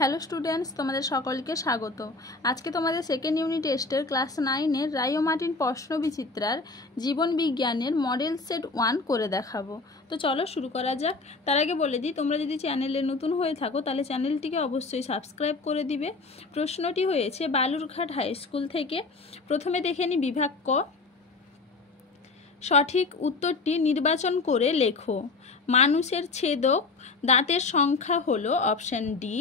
Hello students, তোমাদের সকলকে স্বাগত। আজকে তোমাদের সেকেন্ড ইউনিট টেস্টের ক্লাস 9-এর রায় মার্টিন প্রশ্নবিচিত্রার জীবন বিজ্ঞানের মডেল সেট 1 করে দেখাবো। তো চলো শুরু করা যাক। তার আগে বলে দিই, তোমরা যদি চ্যানেলে নতুন হয়ে থাকো তাহলে চ্যানেলটিকে অবশ্যই সাবস্ক্রাইব করে দিবে। প্রশ্নটি হয়েছে বালুরঘাট হাই স্কুল থেকে। প্রথমে দেখে নিই বিভাগ ক। সঠিক উত্তরটি নির্বাচন করে লেখো। মানুষের ছেদক দাঁতের সংখ্যা হলো অপশান ডি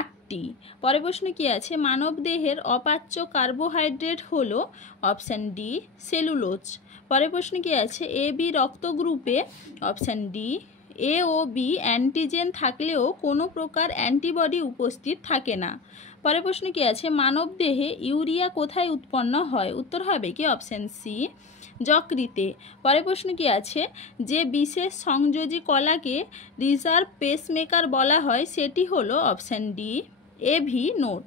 8টি। পরের প্রশ্ন কি আছে? মানব দেহের অপাচ্য কার্বোহাইড্রেট হলো অপশান ডি সেলুলোজ। পরের প্রশ্ন কি আছে? এ বি রক্ত গ্রুপে অপশান ডি এ ও বি অ্যান্টিজেন থাকলেও কোনো প্রকার অ্যান্টিবডি উপস্থিত থাকে না। পরের প্রশ্ন কি আছে? মানব দেহে ইউরিয়া কোথায় উৎপন্ন হয়? উত্তর হবে কি অপশান সি যকৃতে। পরের প্রশ্ন কি আছে? যে বিশেষ সংযোজী কলাকে রিজার্ভ পেসমেকার বলা হয় সেটি হলো অপশান ডি এভি নোড।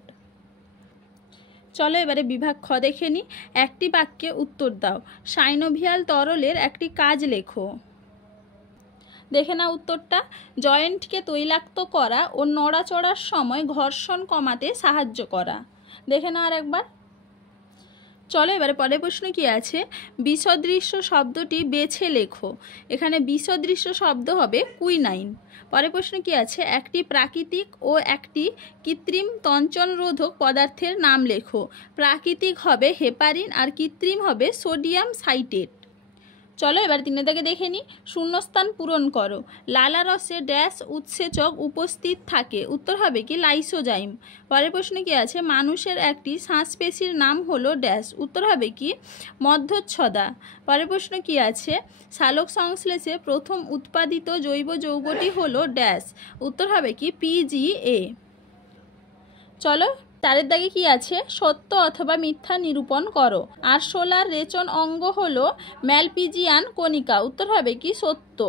চলো এবারে বিভাগ খ দেখে নিই। একটি বাক্যে উত্তর দাও। সাইনোভিয়াল তরলের একটি কাজ লেখো। দেখে না উত্তরটা। জয়েন্টকে তৈলাক্ত করা ও নড়াচড়ার সময় ঘর্ষণ কমাতে সাহায্য করা। দেখে না আর একবার। চলো এবারে পরের প্রশ্ন কি আছে? বিসদৃশ্য শব্দটি বেছে লেখো। এখানে বিসদৃশ্য শব্দ হবে কুইনাইন। পরের প্রশ্ন কি আছে? একটি প্রাকৃতিক ও একটি কৃত্রিম তঞ্চনরোধক পদার্থের নাম লেখো। প্রাকৃতিক হবে হেপারিন আর কৃত্রিম হবে সোডিয়াম সাইটেট। চলো এবার 3 দাগে দেখে নিই। শূন্যস্থান পূরণ করো। লালারসে ড্যাশ উৎসেচক উপস্থিত থাকে। উত্তর হবে কি লাইসোজাইম। পরের প্রশ্ন কি আছে? মানুষের একটি শ্বাসপেশির নাম হলো ড্যাশ। উত্তর হবে কি মধ্যচ্ছদা। পরের প্রশ্ন কি আছে? সালোক সংশ্লেষে প্রথম উৎপাদিত জৈব যৌগটি হলো ড্যাশ। উত্তর হবে কি PGA। চলো 4 দাগে কি আছে? সত্য অথবা মিথ্যা নিরূপণ করো। আরশোলার রেচন অঙ্গ হলো ম্যালপিজিয়ান কণিকা। উত্তর হবে কি সত্য।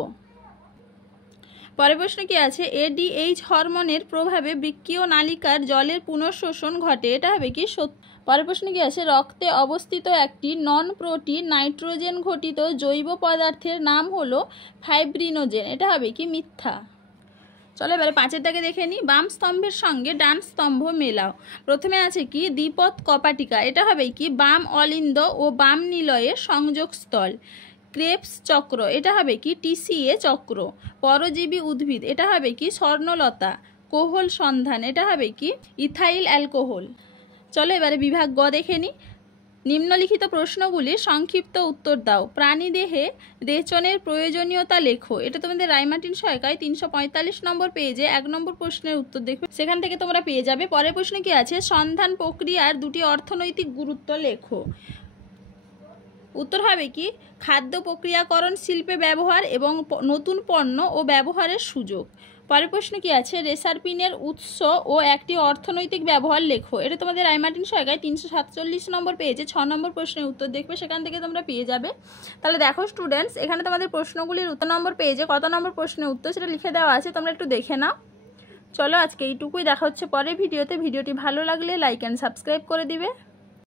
পরের প্রশ্ন কি আছে? ADH হরমোনের প্রভাবে বৃক্কীয় নালিকার জলের পুনঃশোষণ ঘটে। এটা হবে কি সত্য। পরের প্রশ্ন কি আছে? রক্তে অবস্থিত একটি নন প্রোটিন নাইট্রোজেন ঘটিত জৈব পদার্থের নাম হলো ফাইব্রিনোজেন। এটা হবে কি মিথ্যা। চলো এবারে 5 দাগে দেখে নিই। বাম স্তম্ভের সঙ্গে ডান স্তম্ভ মেলাও। প্রথমে আছে কি দ্বিপদ কপাটিকা। এটা হবে কি বাম অলিন্দ ও বাম নিলয়ের সংযোগস্থল। ক্রেবস চক্র। এটা হবে কি TCA চক্র। পরজীবী উদ্ভিদ। এটা হবে কি স্বর্ণলতা। কোহল সন্ধান। এটা হবে কি ইথাইল অ্যালকোহল। চলো এবারে বিভাগ গ দেখে নিই। নিম্নলিখিত প্রশ্নগুলির সংক্ষিপ্ত উত্তর দাও। প্রাণীদেহে রেচনের প্রয়োজনীয়তা লেখো। এটা তোমাদের রায় মার্টিন সহায়িকায় 345 নম্বর পেজে 1 নম্বর প্রশ্নের উত্তর দেখবে, সেখান থেকে তোমরা পেয়ে যাবে। পরের প্রশ্ন কি আছে? সন্ধান প্রক্রিয়ার 2টি অর্থনৈতিক গুরুত্ব লেখো। উত্তর হবে কি খাদ্য প্রক্রিয়াকরণ শিল্পে ব্যবহার এবং নতুন পণ্য ও ব্যবহারের সুযোগ। পরের প্রশ্ন কি আছে? রেসারপিনের উৎস ও একটি অর্থনৈতিক ব্যবহার লেখো। এটা তোমাদের রায় মার্টিন সহায়িকায় 347 নম্বর পেজে 6 নম্বর প্রশ্নের উত্তর দেখবে, সেখান থেকে তোমরা পেয়ে যাবে। তাহলে দেখো স্টুডেন্টস, এখানে তোমাদের প্রশ্নগুলির উত্তর নম্বর পেজে কত নম্বর প্রশ্নের উত্তর সেটা লিখে দেওয়া আছে, তোমরা একটু দেখে নাও। চলো আজকে এইটুকুই, দেখা হচ্ছে পরের ভিডিওতে। ভিডিওটি ভালো লাগলে লাইক অ্যান্ড সাবস্ক্রাইব করে দিবে।